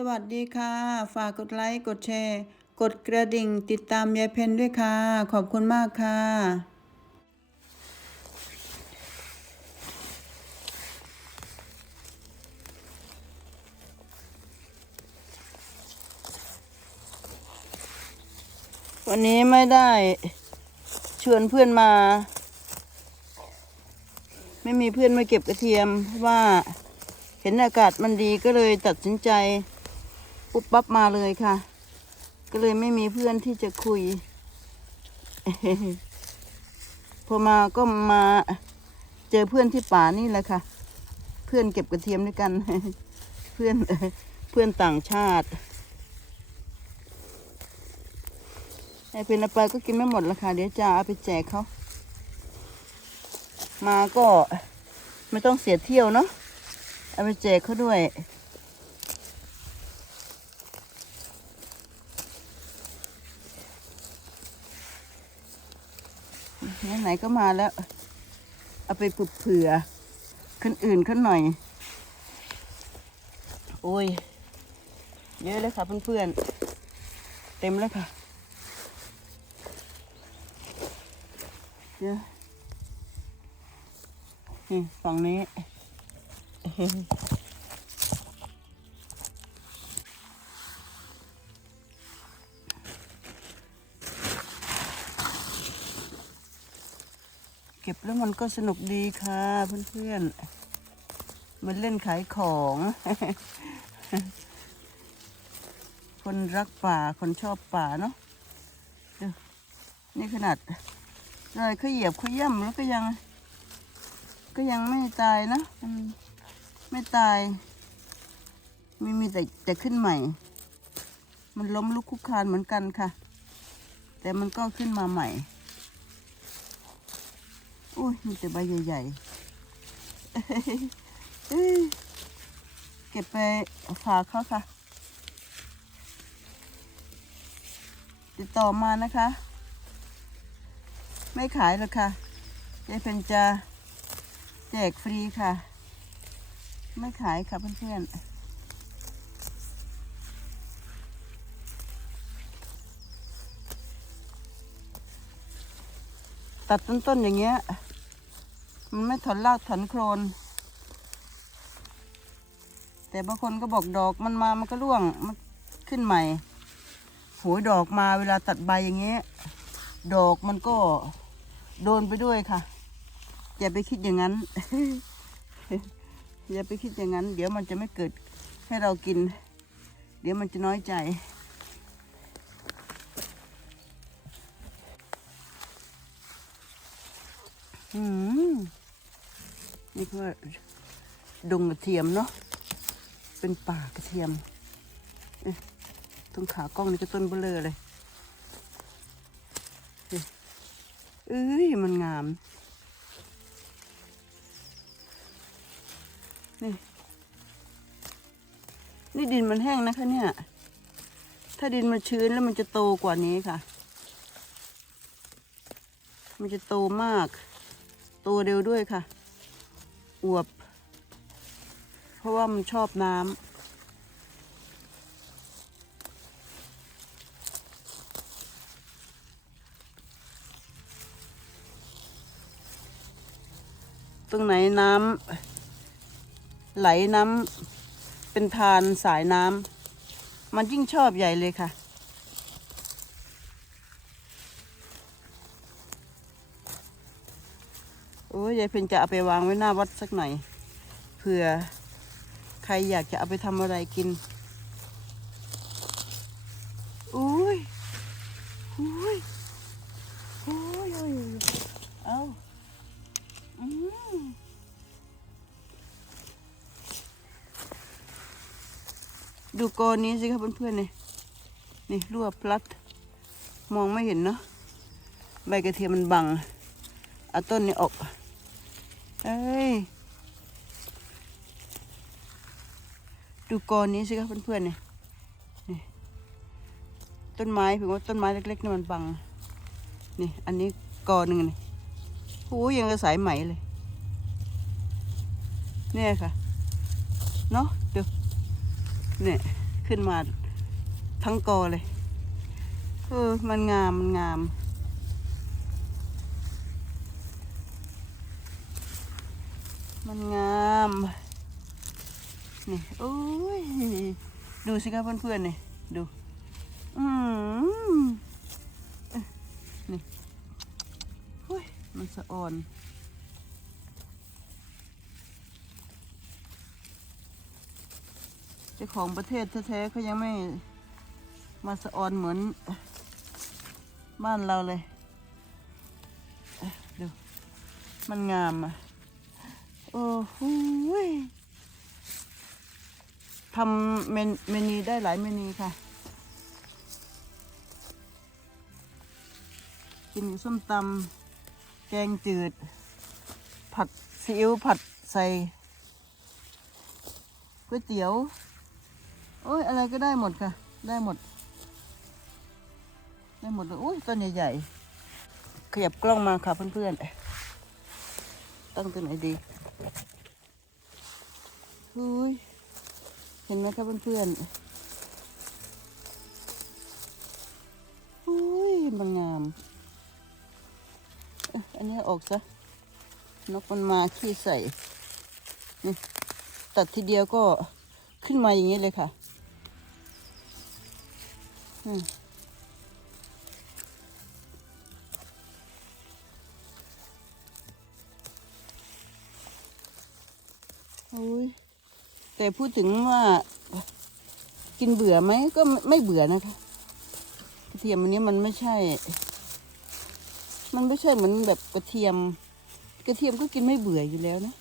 สวัสดีค่ะ ฝากกดไลค์ กดแชร์ กดกระดิ่ง ติดตามยายเพนด้วยค่ะ ขอบคุณมากค่ะวันนี้ไม่ได้ชวนเพื่อนมา ไม่มีเพื่อนมาเก็บกระเทียมเพราะว่าเห็นอากาศมันดีก็เลยตัดสินใจ ปุ๊บปั๊บมาเลยค่ะ ก็เลยไม่มีเพื่อนที่จะคุย พอมาก็มาเจอเพื่อนที่ป่านี่แหละค่ะ เพื่อนเก็บกระเทียมด้วยกัน เพื่อนเพื่อนต่างชาติไอ้เป็นอะไรก็กินไม่หมดละค่ะ เดี๋ยวจะเอาไปแจกเขามาก็ไม่ต้องเสียเที่ยวเนาะเอาไปแจกเขาด้วย ไหนๆก็มาแล้ว เอาไปเผื่อคนอื่นเขาหน่อย โอ้ย เยอะเลยค่ะเพื่อนๆ เต็มแล้วค่ะเยอะนี่ฝั่งนี้ แล้วมันก็สนุกดีค่ะเพื่อนๆ มันเล่นขายของ คนรักป่า คนชอบป่าเนาะดูนี่ขนาดเลยเขาเหยียบเขาย่ำแล้วก็ยัง ก็ยังไม่ตายนะมไม่ตาย มีมีแต่แต่ขึ้นใหม่ มันล้มลุกคุกคลานเหมือนกันค่ะ แต่มันก็ขึ้นมาใหม่ โอ้ยมีแต่ใบใหญ่ๆเก็บไปฝากเขาค่ะ ติดต่อมานะคะ ไม่ขายหรอกค่ะยายเพนจะแจกฟรีค่ะ ไม่ขายค่ะเพื่อนๆตัดต้นๆอย่างเงี้ย มันไม่ถอนรากถอนโครนแต่บางคนก็บอกดอกมันมามันก็ร่วงมันขึ้นใหม่โหยดอกมาเวลาตัดใบอย่างเงี้ยดอกมันก็โดนไปด้วยค่ะ อย่าไปคิดอย่างนั้น อย่าไปคิดอย่างนั้น เดี๋ยวมันจะไม่เกิดให้เรากิน เดี๋ยวมันจะน้อยใจอืม นี่คือว่าดงกระเทียมเนาะเป็นป่ากระเทียมตรงขากล้องนี่ก็ต้นเบลอเลยเอ๊ะเอ้ยมันงาม นี่ นี่ดินมันแห้งนะคะเนี่ย ถ้าดินมันชื้นแล้วมันจะโตกว่านี้ค่ะ มันจะโตมาก โตเร็วด้วยค่ะ อวบ เพราะว่ามันชอบน้ำตรงไหนน้ำไหลน้ำเป็นทานสายน้ำมันยิ่งชอบใหญ่เลยค่ะ โอ้ ยยายเพ็ญจะเอาไปวางไว้หน้าวัดสักหน่อยเผื่อใครอยากจะเอาไปทำอะไรกินอุ้ยอุ้ยอุ้ยอุ้ยเอาอืมดูกอนี้สิครับเพื่อนๆนี่นี่รั่วพลัด มองไม่เห็นเนาะใบกระเทียมมันบังเอาต้นนี้ออก เอ้ย ดูกอนี้สิครับเพื่อนๆนี่นี่ ต้นไม้ผมว่าต้นไม้เล็กๆนี่มันบัง นี่ อันนี้กอหนึ่งนี่โอ้ยยังกระสายไหมเลย เนี่ยค่ะ เนาะดูเนี่ยขึ้นมาทั้งกอเลยเออมันงาม มันงาม มันงามนี่โอ้ยดูสิครับเพื่อนๆนี่ดูอืมนี่เฮ้ยมันสะอ่อนเจ้าของประเทศแท้ๆเขายังไม่มาสะออนเหมือนบ้านเราเลย ดู มันงามอะ โอ้โหทำเมนเมนูได้หลายเมนูค่ะ กินส้มตำแกงจืด ผัดซีอิ๊วผัดใส่ก๋วยเตี๋ยว โอ้ย อะไรก็ได้หมดค่ะ ได้หมด ได้หมดเลยอุ้ยต้นใหญ่ๆ ขยับกล้องมาค่ะเพื่อนๆ ตั้งตัวไหนดี อุ้ยเห็นไหมครับเพื่อนๆอุ้ยมันงามอันนี้ออกซะ นกมันมาขี้ใส่นี่ตัดทีเดียวก็ขึ้นมาอย่างนี้เลยค่ะ อืม อ้ยแต่พูดถึงว่า กินเบื่อไหมก็ไม่ไม่เบื่อนะคะกระเทียมอันนี้มันไม่ใช่ มันไม่ใช่เหมือนแบบกระเทียม กระเทียมก็กินไม่เบื่ออยู่แล้วนะ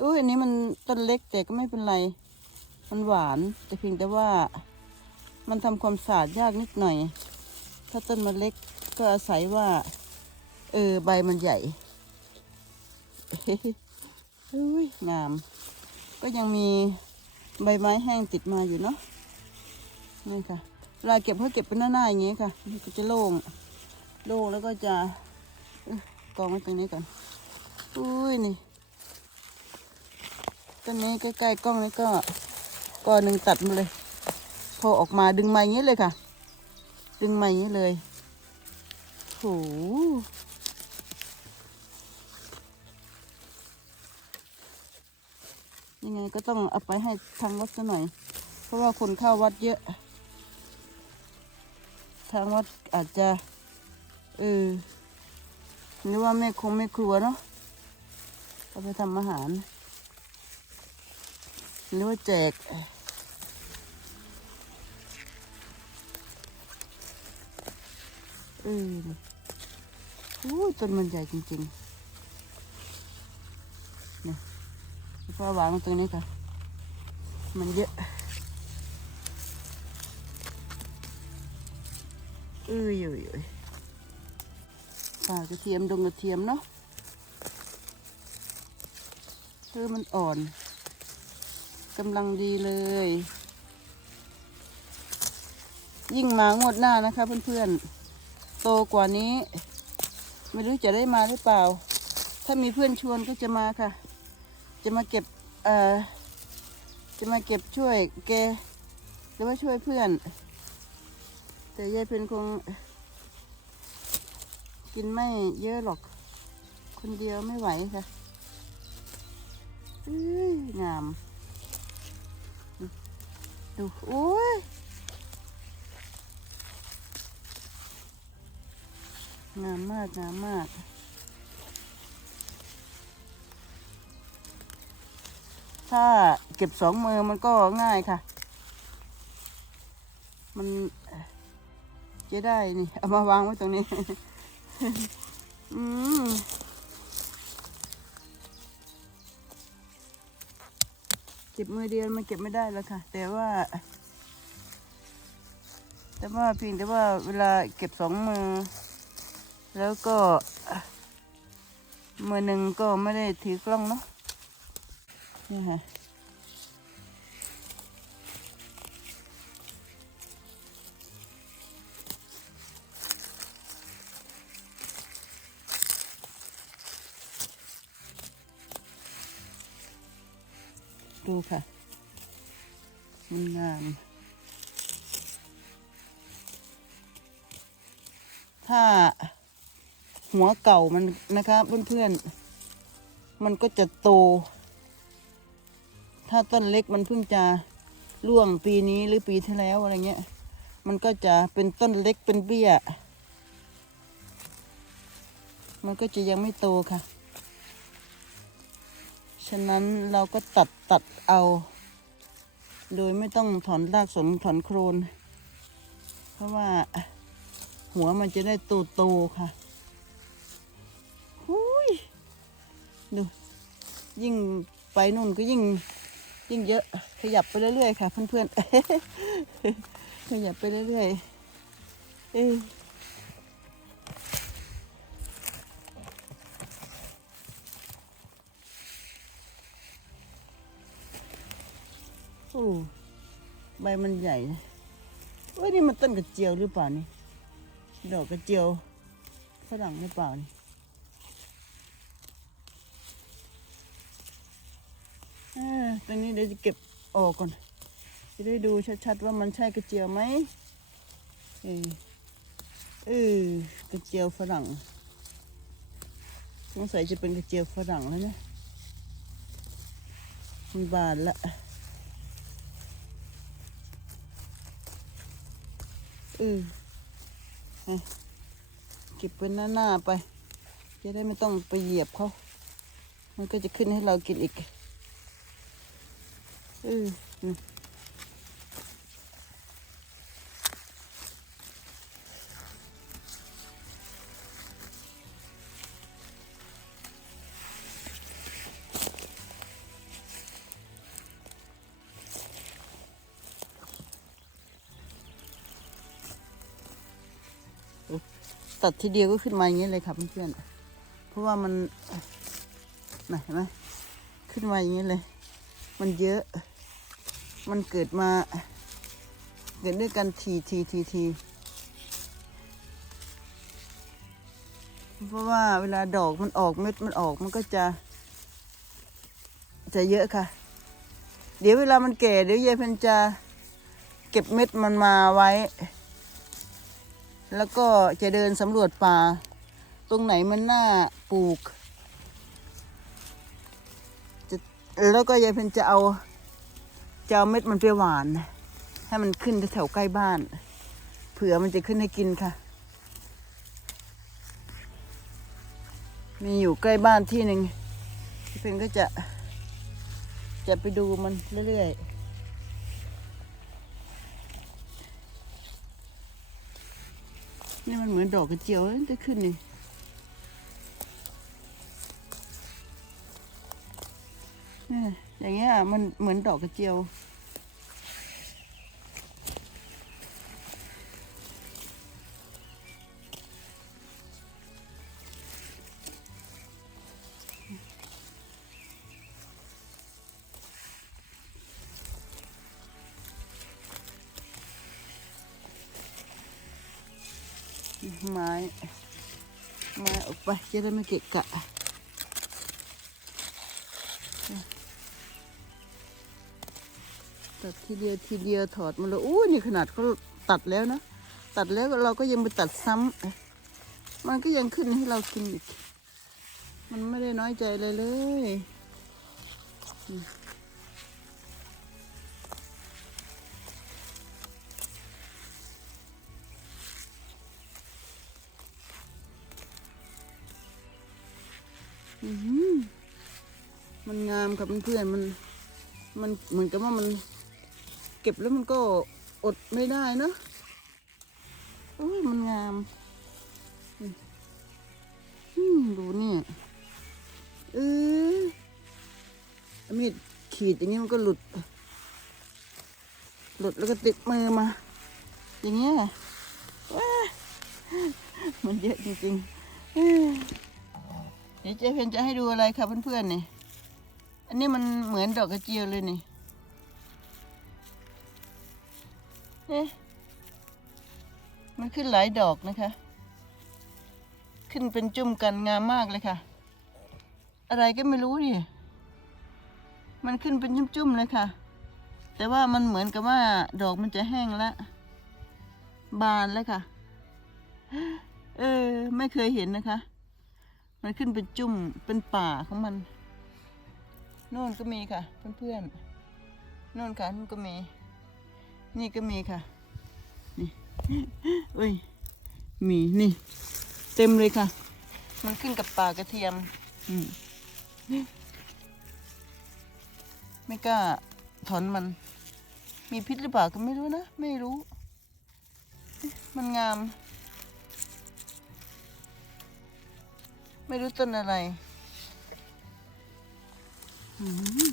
อุ้ยอันนี้มันต้นเล็กแต่ก็ไม่เป็นไร มันหวาน แต่เพียงแต่ว่ามันทำความสะอาดยากนิดหน่อย ถ้าต้นมันเล็กก็อาศัยว่า เออใบมันใหญ่ อุ้ยงาม ก็ยังมีใบไม้แห้งติดมาอยู่เนาะนี่ค่ะเวลาเก็บเขาเก็บเป็นหน้าๆอย่างงี้ค่ะมันก็จะโล่งโล่งแล้วก็จะเอ้ยกองไว้ตรงนี้ก่อนอุ้ยนี่ต้นนี้ใกล้ๆกล้องนี้ก็ก้อนหนึ่งตัดมาเลย พอออกมาดึงมาอย่างนี้เลยค่ะ ดึงมาอย่างนี้เลยโห ยังไงก็ต้องเอาไปให้ทางวัดซะหน่อย เพราะว่าคนเข้าวัดเยอะ ทางวัดอาจจะเออหรือว่าแม่คงไม่ครัวเนาะเอาไปทำอาหาร หรือว่าแจกเออโอ้ยต้นมันใหญ่จริง ๆเนี่ย พ่อวางตรงนี้ค่ะ มันเยอะเอ้ยเอ้ยเอ้ยป่ากระเทียมดงกระเทียมเนาะเออมันอ่อนกำลังดีเลย ยิ่งมางวดหน้านะคะเพื่อนๆ โตกว่านี้ ไม่รู้จะได้มาหรือเปล่า ถ้ามีเพื่อนชวนก็จะมาค่ะ จะมาเก็บ เอ่อจะมาเก็บช่วยแกหรือว่าช่วยเพื่อน แต่ยายเพนคง กินไม่เยอะหรอก คนเดียวไม่ไหวค่ะอื้องาม ดูโอ้ยงามมากงามมาก ถ้าเก็บสองมือมันก็ง่ายค่ะ มันจะได้นี่เอามาวางไว้ตรงนี้ อืมเก็บมือเดียวมันเก็บไม่ได้แล้วค่ะ แต่ว่า แต่ว่าเพียงแต่ว่าเวลาเก็บสองมือ แล้วก็มือหนึ่งก็ไม่ได้ถือกล้องเนาะ นี่ค่ะดูค่ะ มันงาม ถ้าหัวเก่ามันนะคะเพื่อนๆ มันก็จะโต ถ้าต้นเล็กมันเพิ่งจะร่วงปีนี้หรือปีที่แล้วอะไรเงี้ย มันก็จะเป็นต้นเล็กเป็นเบี้ย มันก็จะยังไม่โตค่ะ ฉะนั้นเราก็ตัดตัดเอา โดยไม่ต้องถอนรากสนถอนโครน เพราะว่าหัวมันจะได้โตโตๆค่ะหุยดู ยิ่งไปนู่นก็ยิ่ง ยิ่งเยอะ ขยับไปเรื่อยๆค่ะ เพื่อนๆ ขยับไปเรื่อยๆเอ้ยโอ้ใบมันใหญ่เอ้ยนี่มันต้นกระเจียวหรือเปล่านี่ ดอกกระเจียวฝรั่งหรือเปล่านี่เออ ตรงนี้เดี๋ยวจะเก็บออกก่อน จะได้ดูชัดๆว่ามันใช่กระเจียวไหมเออเออกระเจียวฝรั่งสงสัยจะเป็นกระเจียวฝรั่งแล้วนะมันบานละเออเก็บเป็นหน้าๆไป จะได้ไม่ต้องไปเหยียบเขา มันก็จะขึ้นให้เรากินอีก ออนี่ตัดทีเดียวก็ขึ้นมาอย่างนี้เลยครับเพื่อนๆเพราะว่ามันน่ะเห็นไหมขึ้นมาอย่างนี้เลย มันเยอะ มันเกิดมาเกิดด้วยกันทีทีทีทีเพราะว่าเวลาดอกมันออกเม็ดมันออกมันก็จะ จะเยอะค่ะ เดี๋ยวเวลามันแก่เดี๋ยวยายเพนจะเก็บเม็ดมันมาไว้ แล้วก็จะเดินสำรวจป่า ตรงไหนมันน่าปลูกจะแล้วก็ยายเพนจะเอา จะเอาเม็ดมันไปหวาน ให้มันขึ้นแถวใกล้บ้าน เผื่อมันจะขึ้นให้กินค่ะ มีอยู่ใกล้บ้านที่หนึ่งยายเพนก็จะ จะไปดูมันเรื่อยๆนี่มันเหมือนดอกกระเจียวจะขึ้นนี่นี่ อย่างเงี้ยมันเหมือนดอกกระเจียว ไม้ ไม้ออกไปจะได้ไม่เกะกะ ทีเดียวทีเดียวถอดมาเลยอู้นี่ขนาดเขาตัดแล้วนะ ตัดแล้วเราก็ยังไปตัดซ้ำมันก็ยังขึ้นให้เรากินอีก มันไม่ได้น้อยใจเลยเลยมันงามกับเพื่อนมัน มันเหมือนกับว่ามัน ก็บแล้วมันก็อดไม่ได้เนอะโอ้ยมันงามอืมดูเนี่ยเออเมีดขีดอย่างนี้มันก็หลุด หลุดแล้วก็ติดมือมา อย่างเงี้ยมันเยอะจริงๆเอ้ยเดี๋ยวเจ๊เพนจะให้ดูอะไรครับเพื่อนๆนี่ อันนี้มันเหมือนดอกกระเจียวเลยนี่ เอ๊ะมันขึ้นหลายดอกนะคะ ขึ้นเป็นจุ่มกันงามมากเลยค่ะ อะไรก็ไม่รู้ดิ มันขึ้นเป็นจุ่มๆเลยค่ะ แต่ว่ามันเหมือนกับว่า ดอกมันจะแห้งแล้วบานแล้วค่ะ เออ ไม่เคยเห็นนะคะ มันขึ้นเป็นจุ่ม เป็นป่าของมัน โน่นก็มีค่ะ เพื่อนๆ โน่นค่ะนู่นก็มี นี่ก็มีค่ะ นี่เอ้ย มีนี่ เต็มเลยค่ะ มันขึ้นกับป่ากระเทียม อืมไม่กล้าถอนมัน มีพิษหรือเปล่าก็ไม่รู้นะ ไม่รู้เอ๊ะมันงาม ไม่รู้ต้นอะไรอืม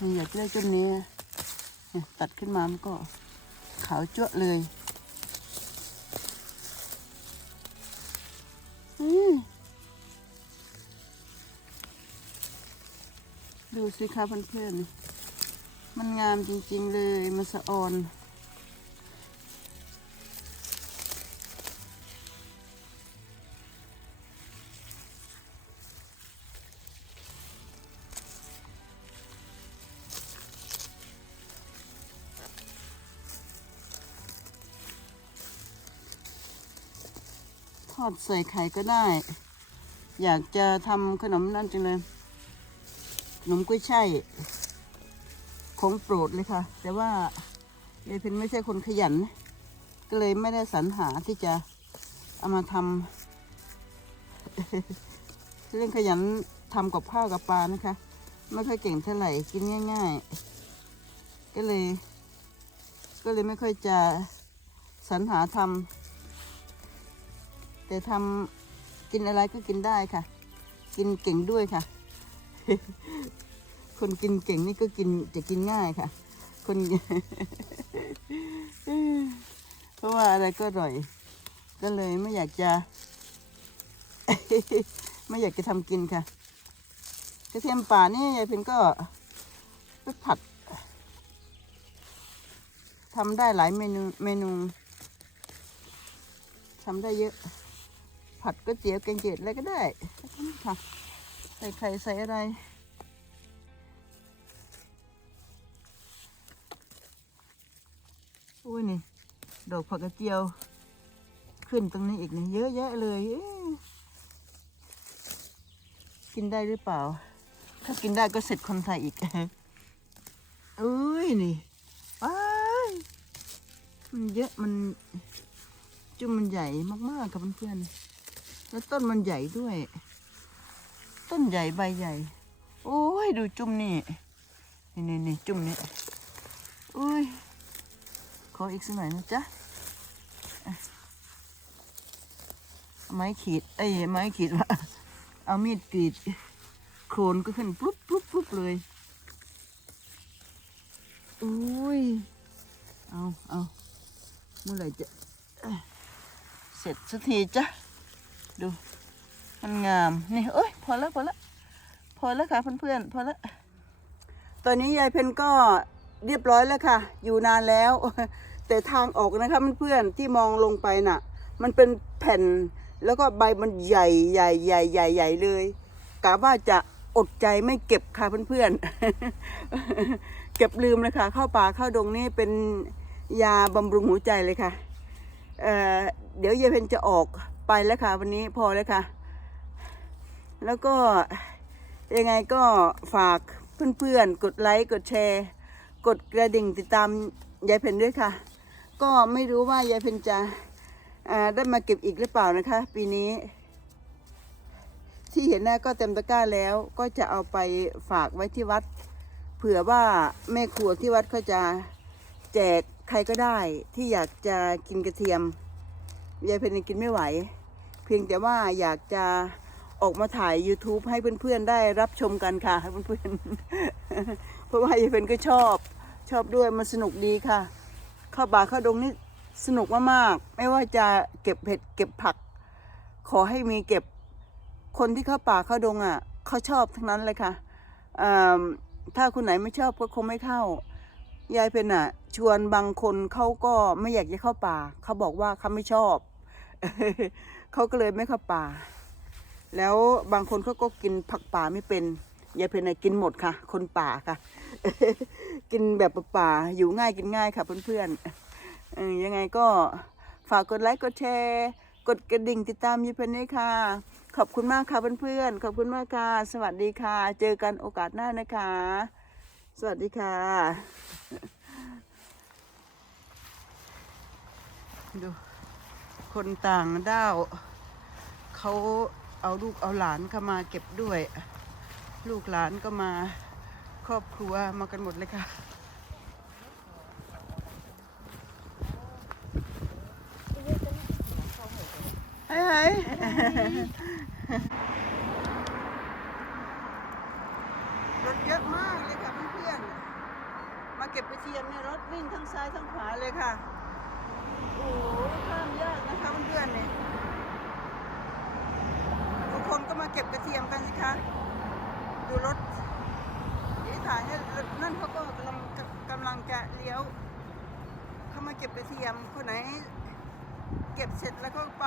นี่อยากได้ต้นนี้เนี่ย ตัดขึ้นมามันก็ขาวจั่วเลยดูสิคะเพื่อนๆ มันงามจริงๆเลย มันสะออน ดใส่ไข่ก็ได้ อยากจะทำขนมนั่นจังเลย ขนมกุ้ยช่ายของโปรดเลยค่ะ แต่ว่ายายเพนไม่ใช่คนขยัน ก็เลยไม่ได้สรรหาที่จะเอามาทำเรื่องขยันทำกับข้าวกับปลานะคะ ไม่ค่อยเก่งเท่าไหร่กินง่าย ๆ ก็เลย ก็เลยไม่ค่อยจะสรรหาทำ แต่ทำกินอะไรก็กินได้ค่ะ กินเก่งด้วยค่ะ คนกินเก่งนี่ก็กินจะกินง่ายค่ะ คน เพราะว่าอะไรก็อร่อย ก็เลยไม่อยากจะ ไม่อยากจะทำกินค่ะกระเทียมป่านี่ยายเพ็ญก็ไปผัดทำได้หลายเมนูเมนูทำได้เยอะ ผัดก๋วยเตี๋ยวแกงจืดอะไรก็ได้ค่ะใส่ไข่ใส่อะไร อุ้ยนี่ ดอกผักกระเจียว ขึ้นตรงนี้อีกนี่เยอะแยะเลย กินได้หรือเปล่า ถ้ากินได้ก็เสร็จคนไทยอีกอุ้ยนี่ว้ายมันเยอะมันจุ่มมันใหญ่มากๆครับเพื่อนๆ แล้วต้นมันใหญ่ด้วย ต้นใหญ่ใบใหญ่ โอ้ยดูจุ่มนี่ นี่นี่นี่จุ่มนี่อุ้ย ขออีกสักหน่อยนะจ๊ะ ไม้ขีด เอ้ยไม้ขีดว่าเอามีดกรีด โครนก็ขึ้นปุ๊บปุ๊บปุ๊บเลยอุ้ย เอาเอาเมื่อไหร่จะเอ้ยเสร็จสักทีจ้ะ ดู มันงาม นี่เอ้ยพอแล้วพอแล้วพอแล้วค่ะเพื่อนๆพอแล้วตอนนี้ยายเพนก็เรียบร้อยแล้วค่ะ อยู่นานแล้ว แต่ทางออกนะคะเพื่อนๆที่มองลงไปน่ะ มันเป็นแผ่นแล้วก็ใบมันใหญ่ใหญ่ใหญ่ใหญ่ใหญ่เลยกะว่าจะอดใจไม่เก็บค่ะเพื่อนๆเก็บลืมเลยค่ะเข้าป่าเข้าดงนี่เป็นยาบำรุงหัวใจเลยค่ะเเดี๋ยวยายเพนจะออก ไปแล้วค่ะ วันนี้พอแล้วค่ะ แล้วก็ยังไงก็ฝากเพื่อนๆ กดไลค์กดแชร์ กดกระดิ่งติดตามยายเพนด้วยค่ะ ก็ไม่รู้ว่ายายเพนจะได้มาเก็บอีกหรือเปล่านะคะ ปีนี้ ที่เห็นหน้าก็เต็มตะกร้าแล้ว ก็จะเอาไปฝากไว้ที่วัด เผื่อว่าแม่ครัวที่วัดเขาจะแจกใครก็ได้ที่อยากจะกินกระเทียมยายเพนกินไม่ไหว เพียงแต่ว่าอยากจะออกมาถ่าย YouTube ให้เพื่อนๆได้รับชมกันค่ะเพื่อนๆ เพราะว่ายายเพนก็ชอบชอบด้วยมันสนุกดีค่ะ เข้าป่าเข้าดงนี่สนุกมากๆไม่ว่าจะเก็บเห็ดเก็บผัก ขอให้มีเก็บคนที่เข้าป่าเข้าดงอะเขาชอบทั้งนั้นเลยค่ะถ้าคนไหนไม่ชอบก็คงไม่เข้ายายเพนอะ ชวนบางคนเขาก็ไม่อยากจะเข้าป่าเขาบอกว่าเขาไม่ชอบ เขาก็เลยไม่เข้าป่า แล้วบางคนเขาก็กินผักป่าไม่เป็นยายเพนน่กินหมดค่ะ คนป่าค่ะ กินแบบป่าอยู่ง่ายกินง่ายค่ะเพื่อนๆยังไงก็ฝากกดไลค์กดแชร์กดกระดิ่งติดตามยายเพนด้วยค่ะ ขอบคุณมากค่ะเพื่อนๆขอบคุณมากค่ะ สวัสดีค่ะ เจอกันโอกาสหน้านะคะ สวัสดีค่ะดูคนต่างด้าว เขาเอาลูกเอาหลานเข้ามาเก็บด้วย ลูกหลานก็มาครอบครัวมากันหมดเลยค่ะเฮ้ยเฮ้รถเยอะมากเลยค่ะเพื่อนๆ มาเก็บกระเทียมเนี่ยรถวิ่งทั้งซ้ายทั้งขวาเลยค่ะ โอ้โหข้ามยากนะคะเพื่อนๆเนี่ย มาเก็บกระเทียมกันสิคะ ดูรถนี่ถ่ายให้นั่นเขาก็กำลังกำลังจะเลี้ยว เขามาเก็บกระเทียม คนไหน เก็บเสร็จแล้วก็ไป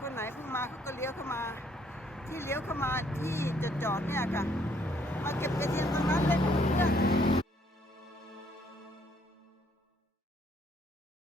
คนไหนเพิ่งมาเขาก็เลี้ยวเข้ามา ที่เลี้ยวเข้ามาที่จะจอดเนี่ยค่ะ มาเก็บกระเทียมตรงนั้นเลยค่ะ